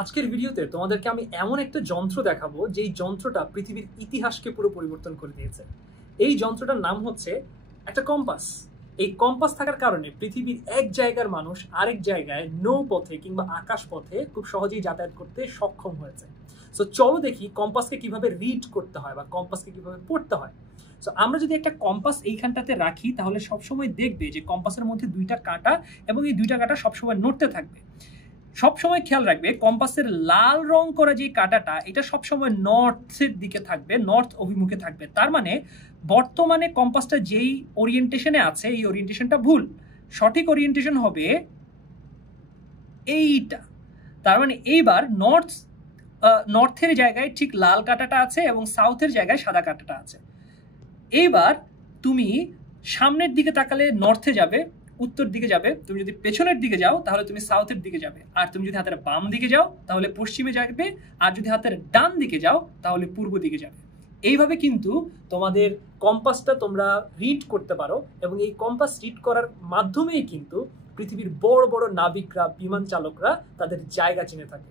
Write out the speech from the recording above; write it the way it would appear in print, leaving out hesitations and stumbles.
আজকের ভিডিওতে তোমাদেরকে আমি এমন একটা যন্ত্র দেখাবো যেই যন্ত্রটা পৃথিবীর ইতিহাসকে পুরো পরিবর্তন করে দিয়েছে। এই যন্ত্রটার নাম হচ্ছে একটা কম্পাস। এই কম্পাস থাকার কারণে পৃথিবীর এক জায়গার মানুষ আরেক জায়গায় নৌপথে কিংবা আকাশ পথে খুব সহজেই যাতায়াত করতে সক্ষম হয়েছে। সো চলো দেখি কম্পাসকে কিভাবে রিড করতে হয় বা কম্পাসকে কিভাবে পড়তে হয়। সো আমরা যদি একটা কম্পাস এইখানটাতে রাখি তাহলে সবসময় দেখবে যে কম্পাসের মধ্যে দুইটা কাঁটা এবং এই দুইটা কাঁটা সবসময় নড়তে থাকবে। সবসময় খেয়াল রাখবে কম্পাসের লাল রং করা যে কাঁটাটা এটা সবসময় নর্থের দিকে থাকবে, নর্থ অভিমুখে থাকবে। তার মানে বর্তমানে কম্পাসটা যেই ওরিয়েন্টেশনে আছে এই ওরিয়েন্টেশনটা ভুল। সঠিক ওরিয়েন্টেশন হবে এইটা। তার মানে এইবার নর্থের জায়গায় ঠিক লাল কাঁটাটা আছে এবং সাউথের জায়গায় সাদা কাঁটাটা আছে। এইবার তুমি সামনের দিকে তাকালে নর্থে যাবে, উত্তর দিকে যাবে। তুমি যদি পেছনের দিকে যাও তাহলে তুমি সাউথের দিকে যাবে, আর তুমি যদি হাতের বাম দিকে যাও তাহলে পশ্চিমে যাবে, আর যদি হাতের ডান দিকে যাও তাহলে পূর্ব দিকে যাবে। এইভাবে কিন্তু তোমাদের কম্পাসটা তোমরা রিড করতে পারো এবং এই কম্পাস রিড করার মাধ্যমেই কিন্তু পৃথিবীর বড় বড় নাবিকরা, বিমান চালকরা তাদের জায়গা চিনে থাকে।